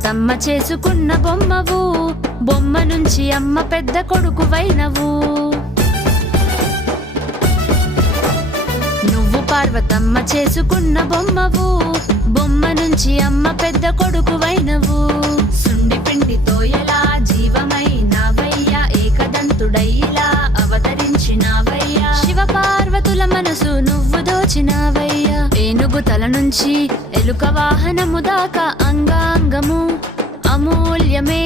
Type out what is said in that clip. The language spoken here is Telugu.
పార్వతమ్మ చేసుకున్న బొమ్మవు, బొమ్మ నుంచి అమ్మ పెద్ద కొడుకువైనవు. నువ్వు పార్వతమ్మ చేసుకున్న బొమ్మవు, బొమ్మ నుంచి అమ్మ పెద్ద కొడుకువైనవు. సుండి పిండితో ఎలా జీవమైనవయ్యా, ఏకదంతుడైలా అవతరించినవయ్యా. శివ పార్వతుల మనసు నువ్వు దోచినవయ్యా. ఏనుగు తల నుంచి ఎలుక వాహనము దాకా అంగాంగము అమూల్యమే.